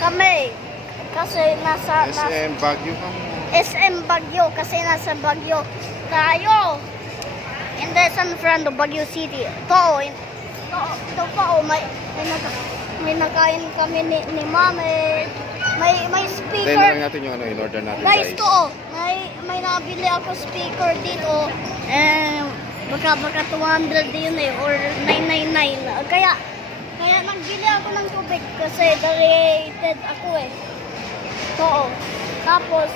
kami. Kasi SM Baguio ka mo. SM Baguio kasi nasa Baguio tayo. Hindi San Fernando, Baguio City. Ito pa may nakain kami ni Mami. May Tayo speaker. na lang natin yung ano, in-order natin Guys, guys. may nabili ako speaker dito. Baka 200 din or 999. Kaya nagbili ako ng tubig kasi deleted ako eh. Oo. Tapos,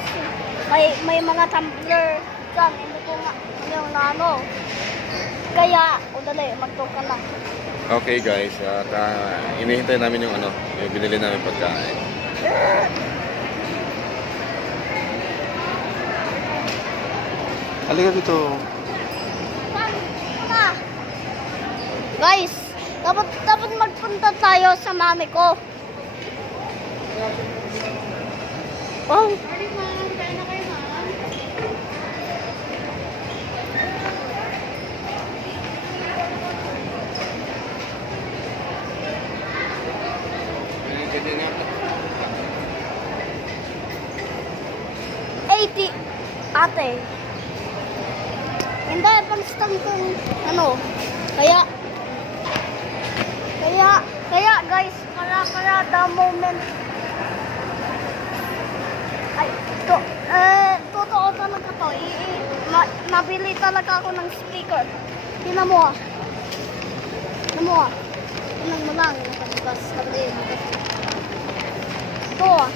may mga tumbler dyan. Hindi ko nga yung ano. Kaya, dali, magtoka na. Okay guys, at inihintay namin yung ano, yung binili namin pagkain. Halika dito. Guys, dapat magpunta tayo sa mami ko. Oh. Ate. Hindi, pang-stand kong ano. Kaya guys, para the moment. Ay, totoo talaga to. Nabili talaga ako ng speaker. Tingnan mo ah. Tingnan mo ah. Tingnan mo lang. Nakabukas. Ito ah.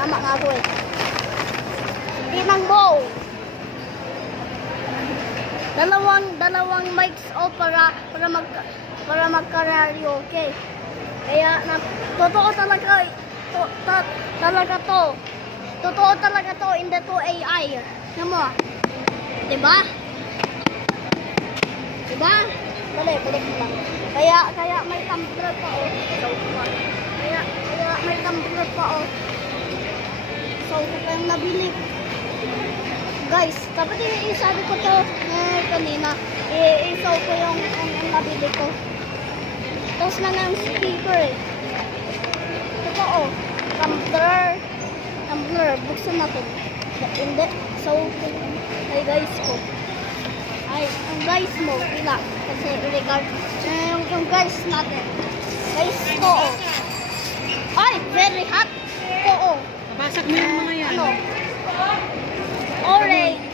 Tama nga ako eh. Tingnan mo. Dalawang mics para magka-karaoke. Kaya totoo talaga to. Totoo talaga to, hindi to AI. Tingnan mo. Diba? Balik mo lang. Kaya may tumbler pa oh. Kaya may tumbler pa oh. So, kaya nabili. Guys, dapat isabi ko to kanina. Isaw ko yung nabili ko. Tapos na ng speaker eh. Ito oh. Tumbler. Buksan natin. Hindi. So, ay guys ko. Ay, ang guys mo. Ila. Kasi regard. Yung guys natin. Guys ko oh. Ay, very hot. Ito oh. Basag mo yung mga yan. Orange.